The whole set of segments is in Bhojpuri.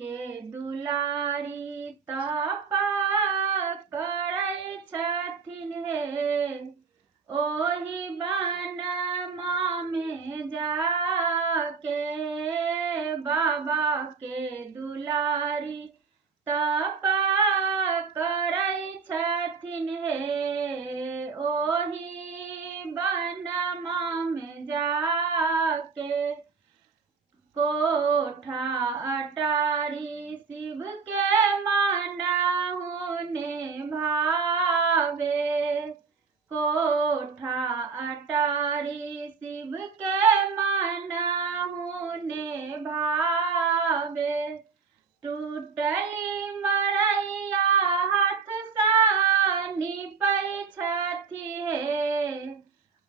के दुलारी तपा करै छथिन हे ओहि वनमा में जाके बाबा के दुलारी तपा करै छथिन हे ओहि वनमा में जाके कोठा अटारी शिव के मानहु ने भावे कोठा अटारी शिव के मानहु ने भावे टूटली मरैया हाथ सा निपै छथि हे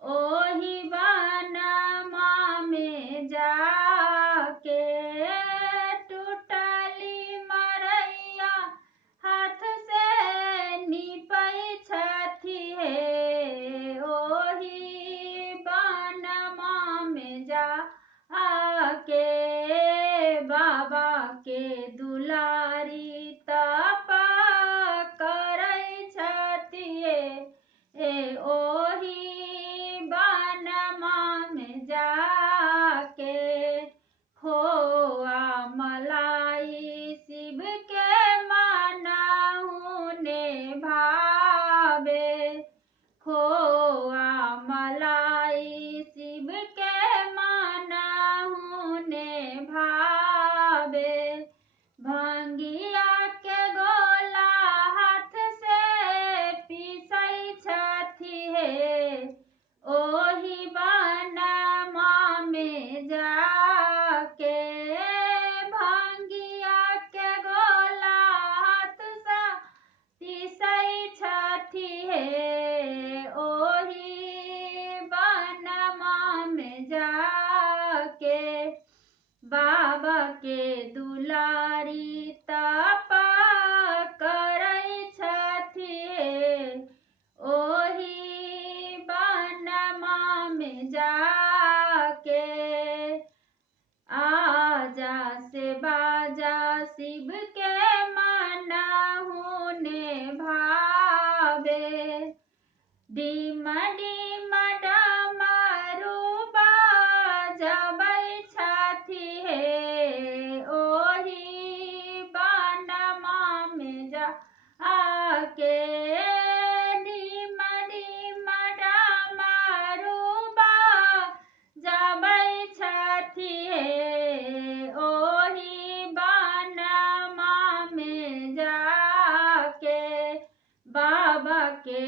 ओहि वनमा में जाके टूटली मरैया हाथ से निपै छथि हे ओहि वनमा में जाके बाबा के दुलारी तपा करै छथि हे ओहि वनमा में जाके खोआ मलाई शिव के मानहु ने भावे खोआ मलाई शिव के मानहु ने भावे भंगिया के गोला हाथ से पीसै छथि हे ओहि वनमा में जाके भंगिया के गोला हाथ सा पीसै छथि हे ओहि वनमा में जाके बाबा के दुलारी तपा करै छथि हे ओहि वनमा में जाके आजा से बाजा शिव के मानहु ने भावे डिम डिम डमरू बजबै छथि हे ओहि वनमा में जाके डिम डिम डमरू बजबै छथि हे ओहि वनमा में जाके बाबा के